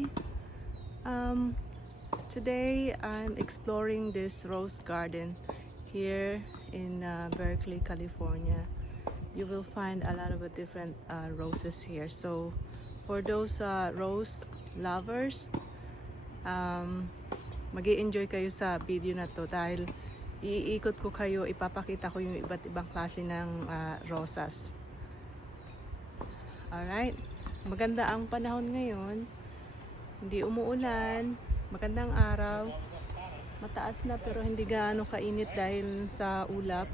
Hi. Today I'm exploring this rose garden here in Berkeley, California. You will find a lot of different roses here. So for those rose lovers, mag-i-enjoy kayo sa video na to dahil iikot ko kayo, ipapakita ko yung iba't ibang klase ng rosas. Alright, maganda ang panahon ngayon, hindi umuulan, magandang araw, mataas na pero hindi gaano kainit dahil sa ulap.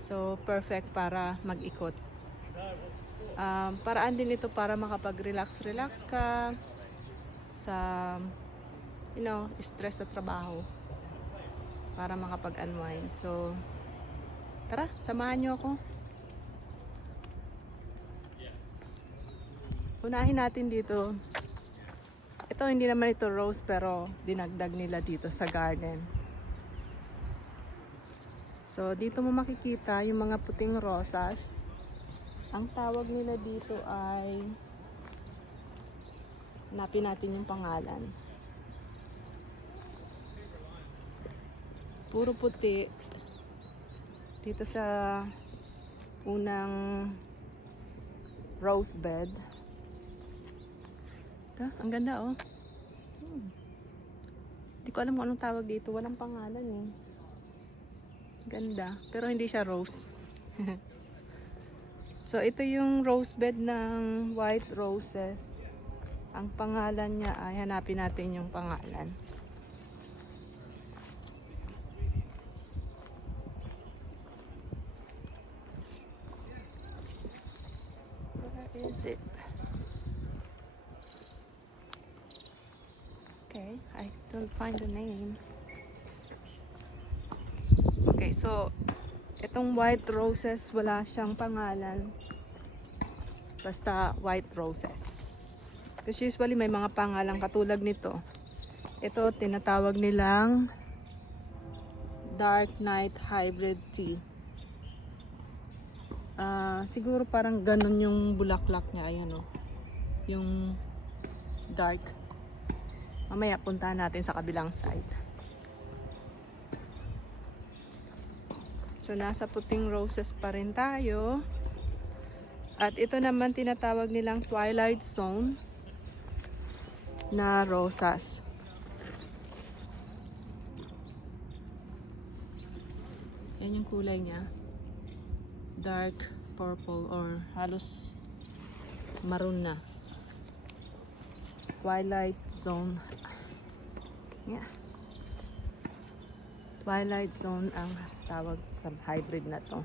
So perfect para mag-ikot. Paraan din ito para makapag-relax ka sa stress sa trabaho, para makapag-unwind. So tara, samahan nyo ako. Unahin natin dito. Ito hindi naman ito rose pero dinagdag nila dito sa garden. So dito mo makikita yung mga puting rosas. Ang tawag nila dito ay, hanapin natin yung pangalan. Puro puti. Dito sa unang rose bed. Ito, ang ganda oh. Hindi ko alam kung anong tawag dito. Walang pangalan eh. Ganda. Pero hindi siya rose. So ito yung rose bed ng white roses. Ang pangalan niya ay, hanapin natin yung pangalan. Where is it? Okay, I don't find the name. Okay, so itong white roses, wala siyang pangalan. Basta white roses. Kasi usually may mga pangalan katulad nito. Ito tinatawag nilang Dark Night Hybrid Tea. Siguro parang ganun yung bulaklak niya. Ayan o. Yung dark. Mamaya puntahan natin sa kabilang side. So nasa puting roses pa rin tayo. At ito naman tinatawag nilang Twilight Zone na rosas. Yan yung kulay niya. Dark purple or halos maroon na. Twilight Zone. Yeah. Twilight Zone ang tawag sa hybrid na to.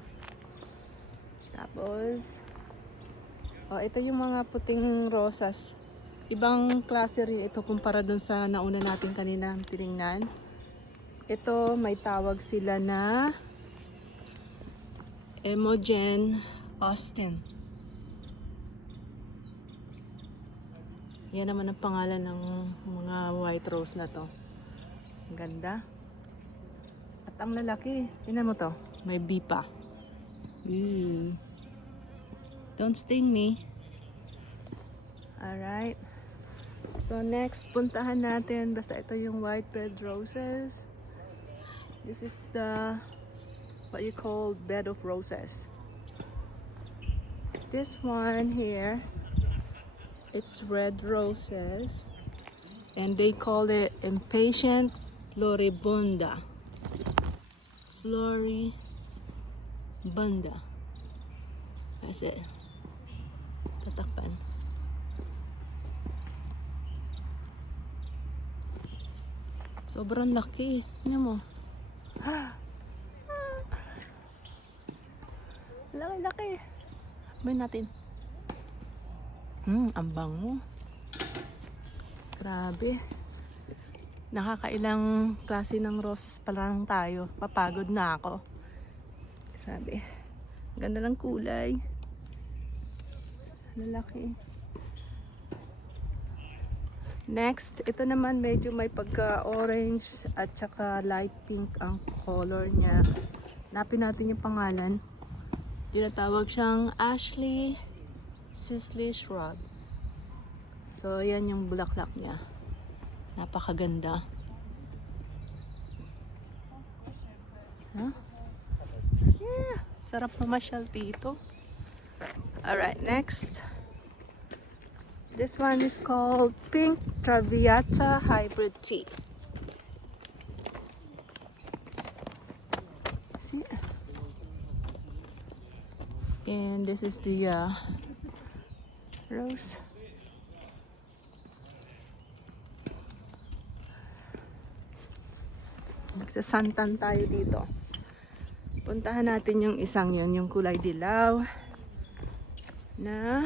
Tapos ito yung mga puting rosas. Ibang klase rin ito kumpara dun sa nauna natin kanina tiningnan. Ito may tawag sila na Imogen Austin. Yan naman ang pangalan ng mga white rose na to. Ang ganda. At ang lalaki, tingnan mo to, may bee pa. Eee. Don't sting me. Alright. So next, puntahan natin. Basta ito yung white bed roses. This is the what you call bed of roses. This one here, it's red roses. And they call it Impatient Floribunda. Floribunda. That's it. Tatakpan. Sobrang laki. Tingnan mo. Laki-laki. May natin. Ang bango. Grabe. Nakakailang klase ng roses pa lang tayo. Papagod na ako. Grabe. Ganda ng kulay. Lalaki. Next, ito naman medyo may pagka-orange at saka light pink ang color niya. Hanapin natin yung pangalan. Tinatawag siyang Ashley Sisley Shrub. So, yan yung bulaklak niya. Napakaganda. Huh? Yeah, sarap mamasyal dito. Alright, next. This one is called Pink Traviata Hybrid Tea. See? And this is the rose. Magsasantan tayo dito. Puntahan natin yung isang yun, yung kulay dilaw. Na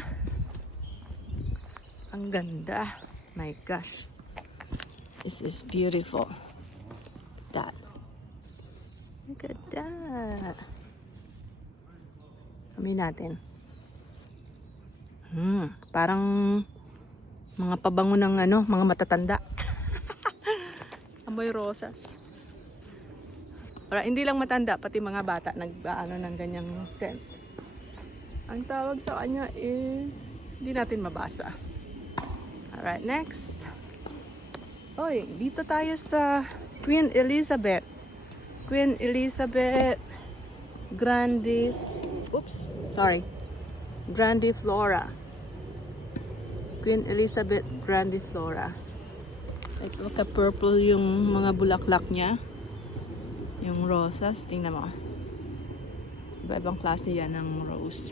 ang ganda. My gosh. This is beautiful. That. Look at that. Amoy natin. Parang mga pabango ng mga matatanda. Amoy rosas. Or, hindi lang matanda, pati mga bata nag-ano ng ganyang scent. Ang tawag sa kanya is, hindi natin mabasa. Alright, next. Oy, dito tayo sa Queen Elizabeth. Queen Elizabeth Grande, Grandiflora. Queen Elizabeth Grandiflora. Ito, ka-purple yung mga bulaklak niya. Yung rosas, tingnan mo. Iba-ibang klase yan ng rose.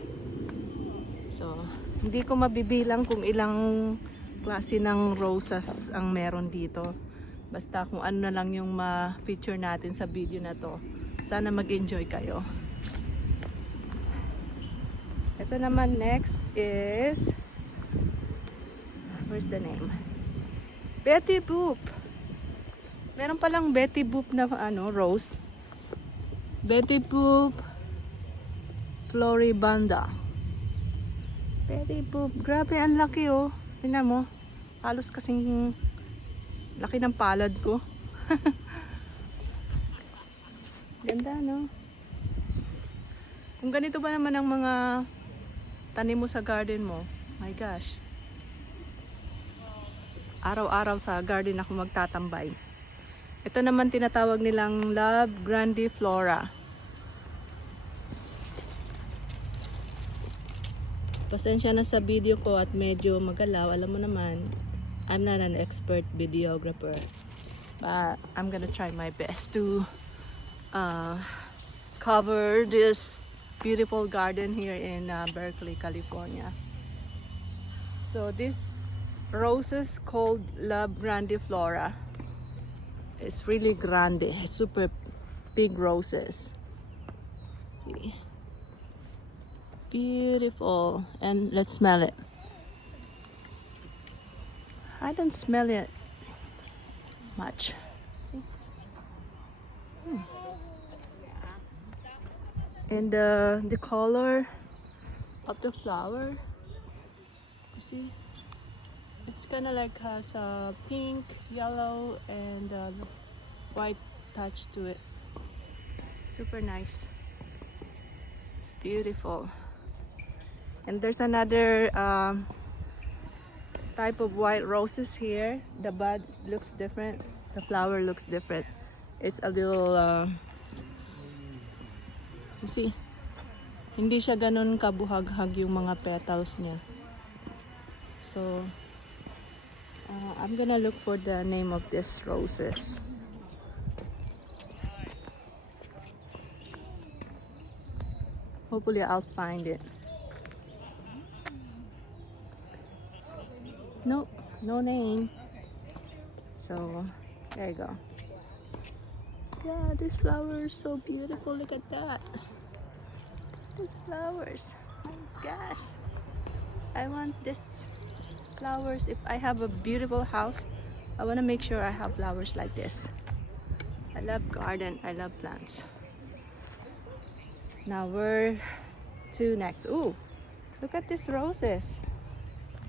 So, hindi ko mabibilang kung ilang klase ng rosas ang meron dito. Basta kung ano na lang yung ma-feature natin sa video na to. Sana mag-enjoy kayo. Ito naman next is, where's the name? Betty Boop. Meron palang Betty Boop na rose. Betty Boop Floribunda. Betty Boop. Grabe, ang laki oh. Tingnan mo. Halos kasing laki ng palad ko. Ganda, no? Kung ganito ba naman ang mga tanim mo sa garden mo, my gosh. Araw-araw sa garden ako magtatambay. Ito naman tinatawag nilang Love Grandiflora. Pasensya na sa video ko at medyo magalaw. Alam mo naman, I'm not an expert videographer. But I'm gonna try my best to cover this beautiful garden here in Berkeley, California. So this roses called Love Grandiflora. It's really grande, super big roses. See, beautiful. And let's smell it. I don't smell it much. See? And the color of the flower, you see? It's kind of like has a pink, yellow, and white touch to it. Super nice. It's beautiful. And there's another type of white roses here. The bud looks different. The flower looks different. It's a little, you see? Hindi siya ganun kabuhag-hag yung mga petals niya. So, I'm gonna look for the name of these roses. Hopefully I'll find it. Nope, no name. So, there you go. Yeah, this flower is so beautiful. Look at that. These flowers. Oh my gosh. I want this flowers. If I have a beautiful house, I want to make sure I have flowers like this. I love garden. I love plants. Now where to next? Ooh, look at these roses.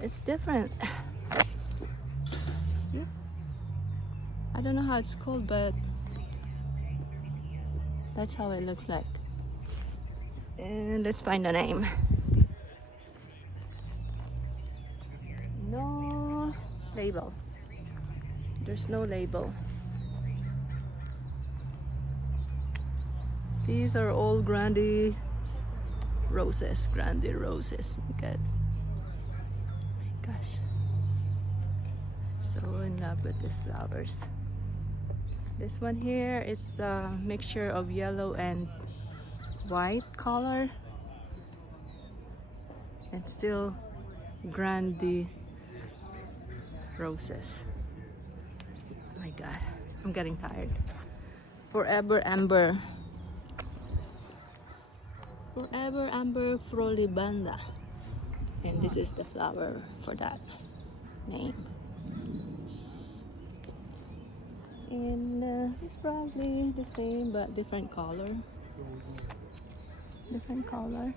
It's different. See? I don't know how it's called, but that's how it looks like. And let's find a name. No, label. There's no label. These are all grande roses. Grande roses. Look at. My gosh. So in love with these flowers. This one here is a mixture of yellow and white color. And still grande roses. Oh my god. I'm getting tired. Forever Amber. Forever Amber Floribanda. And this is the flower for that name. And it's probably the same but different color. Different color.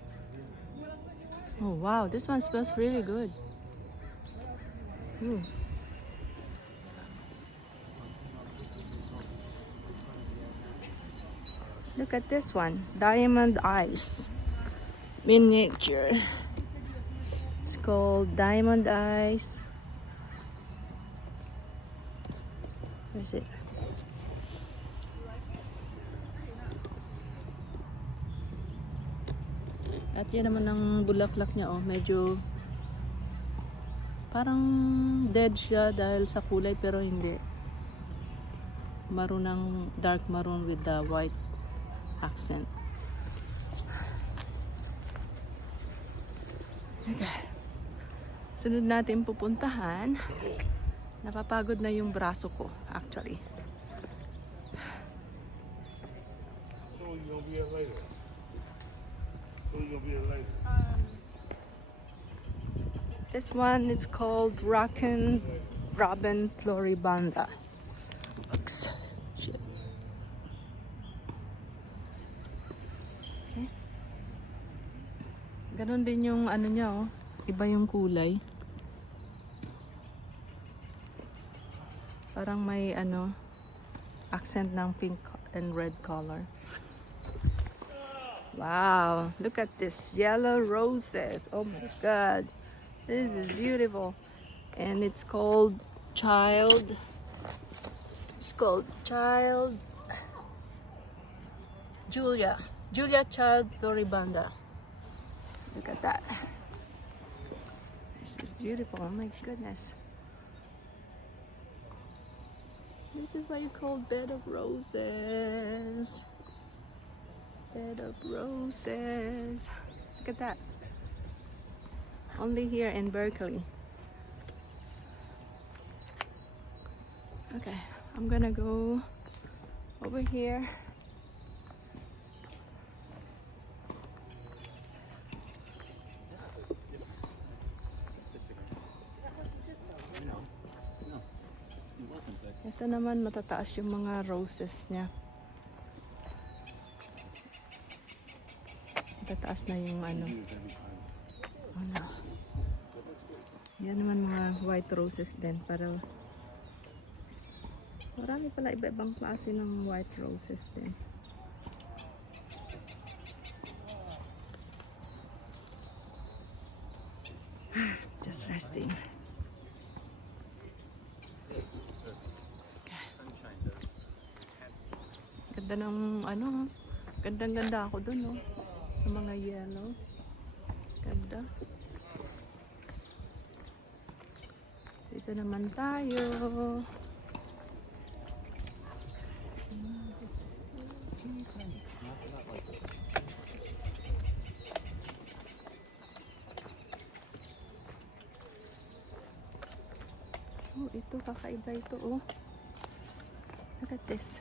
Oh wow, this one smells really good. Ooh. Look at this one, Diamond Eyes miniature. It's called Diamond Eyes. Where's it? At yan naman ang bulaklak niya, oh, medyo parang dead siya dahil sa kulay pero hindi. Maroon ng dark maroon with the white accent. Okay. Sunod natin pupuntahan. Napapagod na yung braso ko, actually. So you're gonna be here later. So you're gonna be here later. This one is called Rockin' Robin Floribanda. Oops. Shit. Okay. Ganon din yung ano niya, oh. Iba yung kulay. Parang may ano, accent ng pink and red color. Wow, look at this yellow roses. Oh my god. This is beautiful. And it's called Child. It's called Child Julia. Julia Child Floribanda. Look at that. This is beautiful. Oh my goodness. This is what you call bed of roses. Bed of roses. Look at that. Only here in Berkeley. Okay, I'm gonna go over here. Ito naman matataas yung mga roses niya. Matataas na yung ano. Ano. Yan naman mga white roses din. Pero marami pala iba-ibang klase ng white roses din. Just resting. Ganda ng ano, gandang-ganda ako dun, oh, sa mga yellow. Ganda. Dito naman tayo. Oh, ito kakaiba ito, oh. Look at this.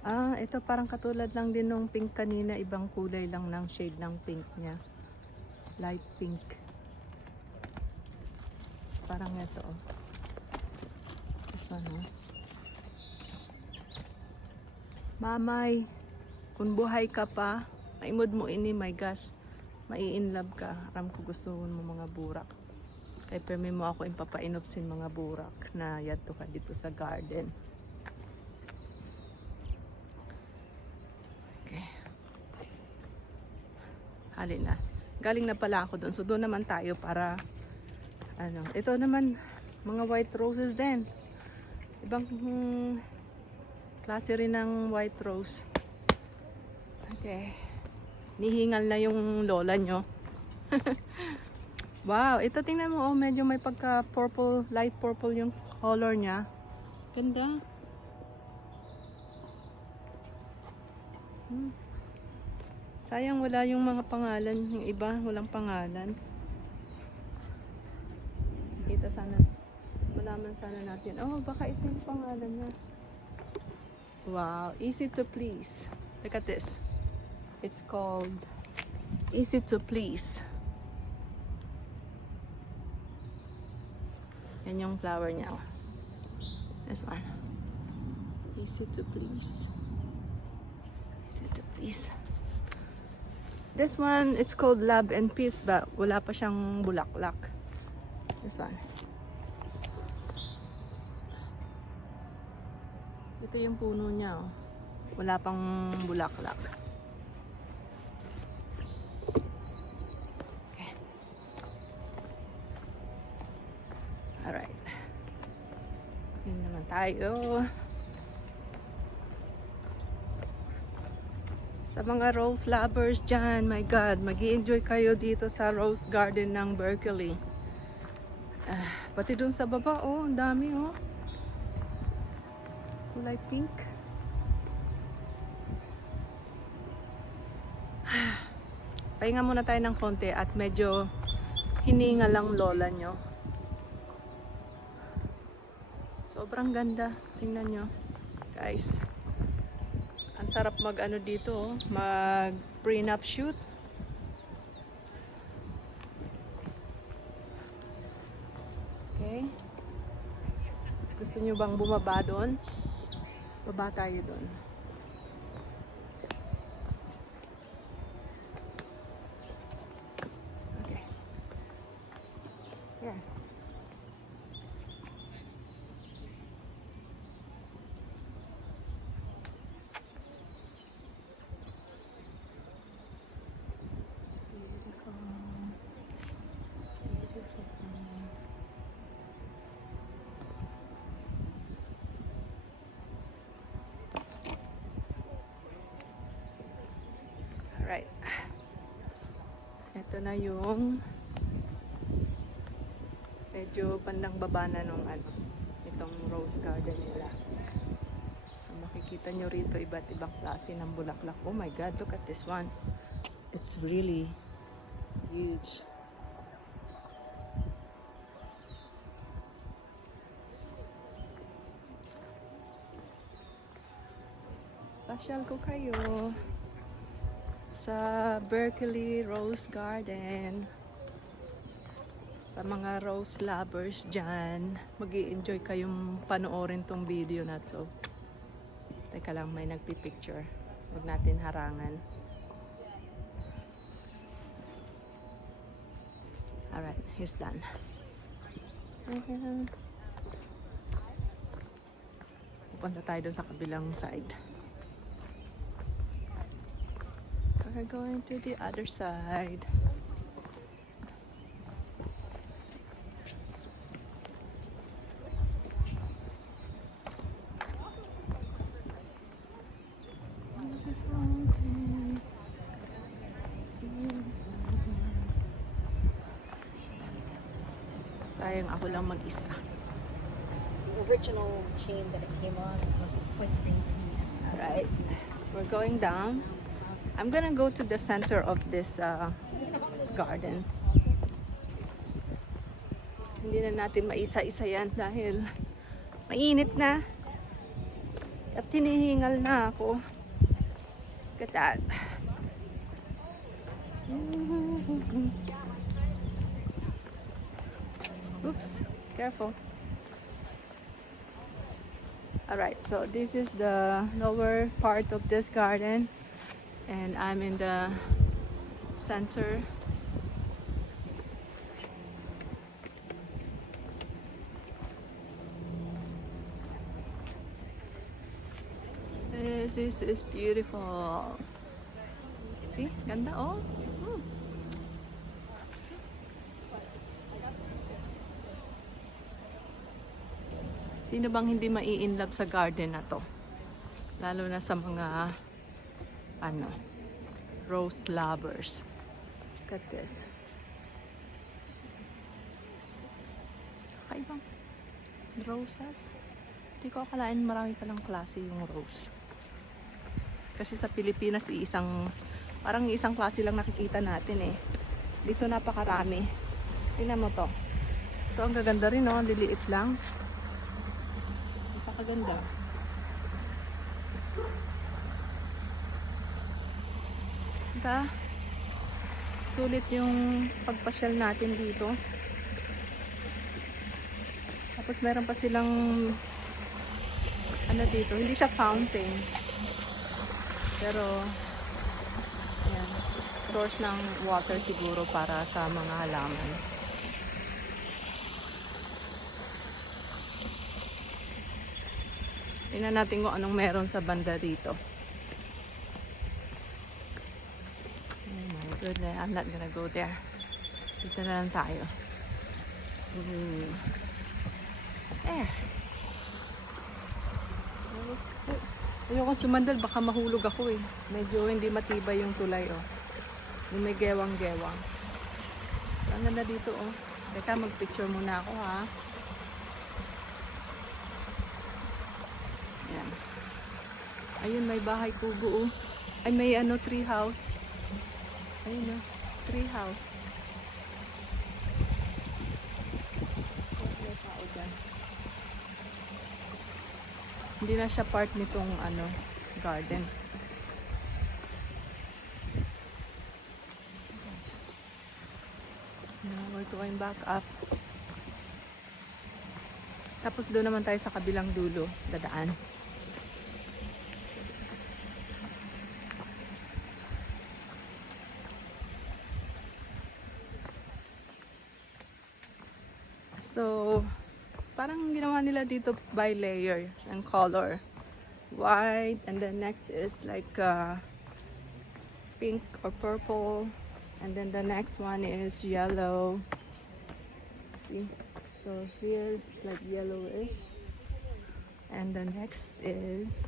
Ah, ito parang katulad lang din nung pink kanina, ibang kulay lang ng shade ng pink niya. Light pink. Parang ito, oh. This one, oh. Mamay, kung buhay ka pa, maimod mo ini, my gosh, mai-inlove ka. Aram ko gusto mo mga burak. Kaya permi mo ako ipapainop sin mga burak na yadto ka dito sa garden. Halin na. Galing na pala ako doon. So doon naman tayo para ano. Ito naman Mga white roses din. Ibang klase rin ng white rose. Okay. Nihingal na yung lola nyo. Wow, ito tingnan mo, oh, medyo may pagka purple, light purple yung color niya. Ganda. Sayang wala yung mga pangalan, yung iba walang pangalan. Kita sana, malaman sana natin. Oh, baka ito yung pangalan niya. Wow, easy to please. Look at this. It's called Easy to Please. Yan yung flower niya. This one. Easy to Please. Easy to Please. This one, it's called Love and Peace, but wala pa siyang bulaklak. This one. Ito yung puno niya. Oh. Wala pang bulaklak. Okay. Alright. Yun naman tayo. Sa mga rose lovers dyan, my God, mag-i-enjoy kayo dito sa Rose Garden ng Berkeley. Pati dun sa baba, oh, ang dami, oh. Kulay pink. Pahinga muna tayo ng konti at medyo hininga lang lola nyo. Sobrang ganda. Tingnan nyo. Guys. Ang sarap mag ano dito. Oh. Mag prenup shoot. Okay. Gusto nyo bang bumaba doon? Baba tayo doon. Okay. Yeah. It's beautiful. Beautiful. Right. Ito na yung medyo bandang baba na nung ano, itong rose garden nila. So makikita nyo rito iba't ibang klase ng bulaklak. Oh my God, look at this one. It's really huge. Pasyal ko kayo sa Berkeley Rose Garden. Sa mga rose lovers dyan, mag-i-enjoy kayong panoorin tong video na to. Teka lang, may nagpipicture. Huwag natin harangan. Alright, he's done. Pupunta tayo doon sa kabilang side. We're going to the other side. Sayang ako lang mag-isa. The original chain that it came on was quite dainty. Alright, we're going down. I'm gonna go to the center of this garden. Hindi na natin maisa-isa yan dahil mainit na at hinihingal na ako. Look at that. Oops, careful. Alright, so this is the lower part of this garden. And I'm in the center. This is beautiful. See? Ganda oh. Sino bang hindi mai-inlove sa garden na to? Lalo na sa mga ano, rose lovers. Look at this. Kakaibang roses. Hindi ko akalain marami palang klase yung rose. Kasi sa Pilipinas, parang isang klase lang nakikita natin eh. Dito napakarami. Tingnan mo to. Ito ang gaganda rin, no? Liliit lang. Napakaganda. Diba? Sulit yung pagpasyal natin dito. Tapos meron pa silang ano dito, hindi siya fountain. Pero ayan, source ng water siguro para sa mga halaman. Tingnan natin kung anong meron sa banda dito. Oh my goodness, I'm not gonna go there. Dito na lang tayo. There. Ayoko sumandal, baka mahulog ako eh. Medyo hindi matibay yung tulay oh. Yung may gewang-gewang. Ang ganda dito oh. Teka, mag-picture muna ako ha. Ayan. Ayun, may bahay kubo oh. Ay, may ano, tree house. Ayun oh, tree house. May tao dyan. Hindi na siya part nitong ano, garden. Now we're going back up. Tapos doon naman tayo sa kabilang dulo, dadaan. So, parang ginawa nila dito by layer and color. White, and then next is like pink or purple, and then the next one is yellow. See? So here it's like yellowish, and the next is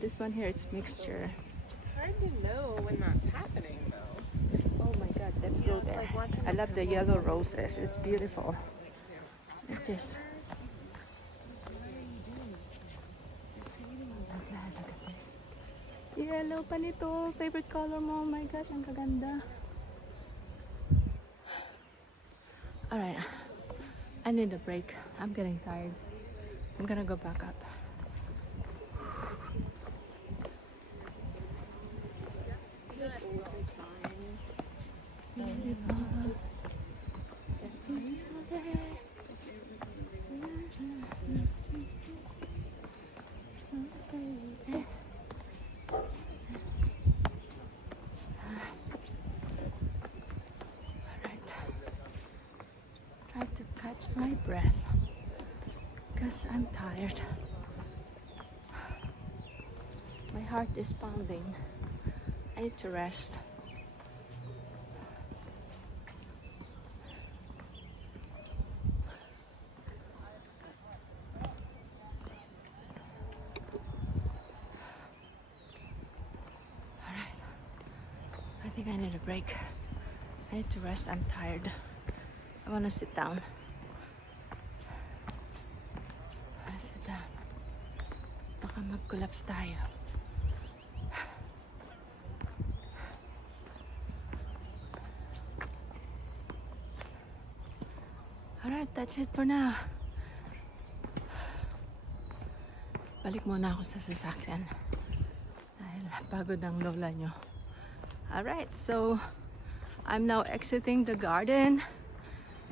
this one here, it's mixture. It's hard to know when that's happening though. Oh my god, let's go there. I love the yellow roses, it's beautiful. Look at this. Look at this. Yellow pa nito, favorite color mo. Oh my gosh, ang kaganda. Alright, I need a break. I'm getting tired. I'm gonna go back up. Try to catch my breath because I'm tired. My heart is pounding. I need to rest. Alright. I think I need a break. I need to rest. I'm tired. I want to sit down. I want to sit down. Baka mag-collapse tayo. Alright, that's it for now. Balik muna ako sa sasakyan. Dahil pagod ang lola nyo. Alright, so I'm now exiting the garden.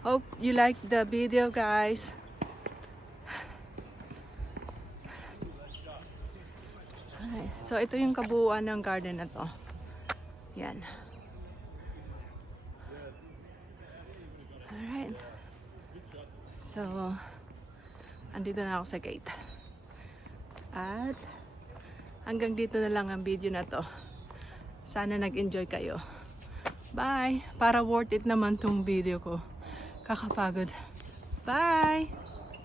Hope you liked the video, guys. Alright, so ito yung kabuuan ng garden na to. Yan. Alright. So, andito na ako sa gate. At hanggang dito na lang ang video na to. Sana nag-enjoy kayo. Bye! Para worth it naman tong video ko. Kakapagod. Bye!